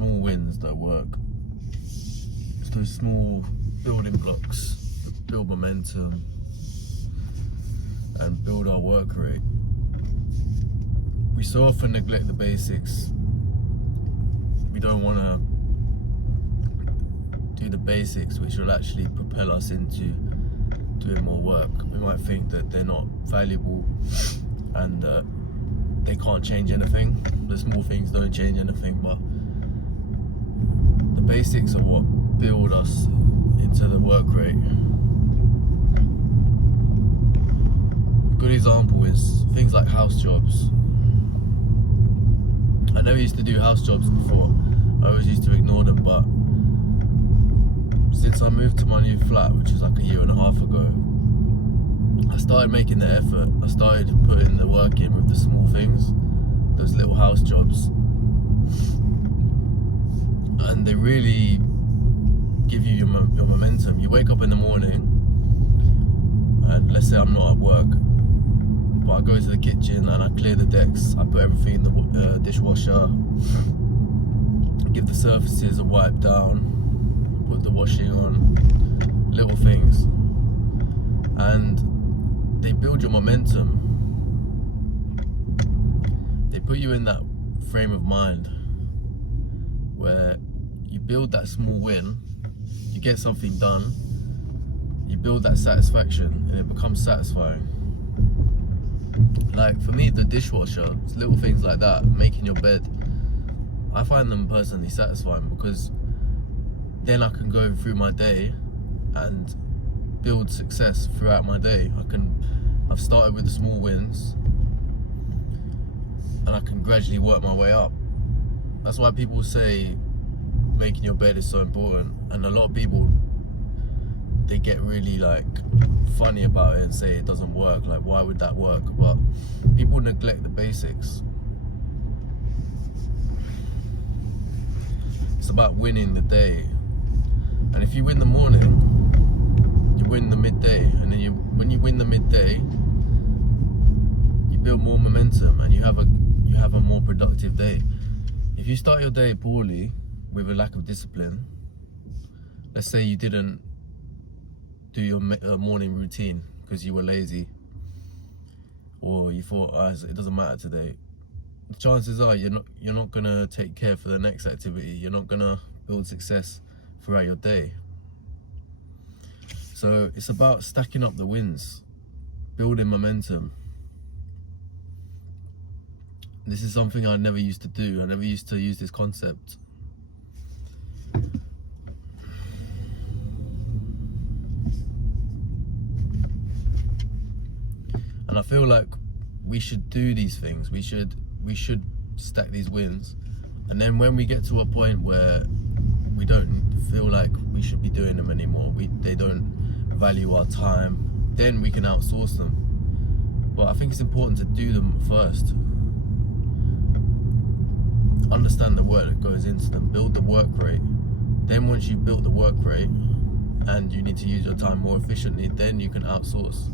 small wins that work. It's those small building blocks that build momentum and build our work rate. We so often neglect the basics. We don't want to do the basics, which will actually propel us into doing more work. We might think that they're not valuable and they can't change anything. The small things don't change anything, but the basics are what build us into the work rate. A good example is things like house jobs. I never used to do house jobs before. I always used to ignore them, but since I moved to my new flat, which is like a year and a half ago, I started making the effort. I started putting the work in with the small things, those little house jobs, and they really give you your momentum. You wake up in the morning, and let's say I'm not at work, but I go to the kitchen and I clear the decks. I put everything in the dishwasher, give the surfaces a wipe down, put the washing on, little things, and they build your momentum. They put you in that frame of mind where you build that small win, you get something done, you build that satisfaction, and it becomes satisfying. Like for me, the dishwasher, little things like that, making your bed, I find them personally satisfying, because then I can go through my day and build success throughout my day. I've started with the small wins and I can gradually work my way up. That's why people say making your bed is so important, and a lot of people, they get really like funny about it and say it doesn't work, like why would that work? But people neglect the basics. It's about winning the day, and if you win the morning, you win the midday, and then when you win the midday, you build more momentum and you have a more productive day. If you start your day poorly with a lack of discipline, let's say you didn't do your morning routine because you were lazy, or you thought, it doesn't matter today, the chances are you're not gonna take care for the next activity. You're not gonna build success throughout your day. So it's about stacking up the wins, building momentum. This is something I never used to do. I never used to use this concept. And I feel like we should do these things. We should stack these wins. And then when we get to a point where we don't feel like we should be doing them anymore, they don't value our time, then we can outsource them. But I think it's important to do them first. Understand the work that goes into them, build the work rate. Then once you've built the work rate and you need to use your time more efficiently, then you can outsource.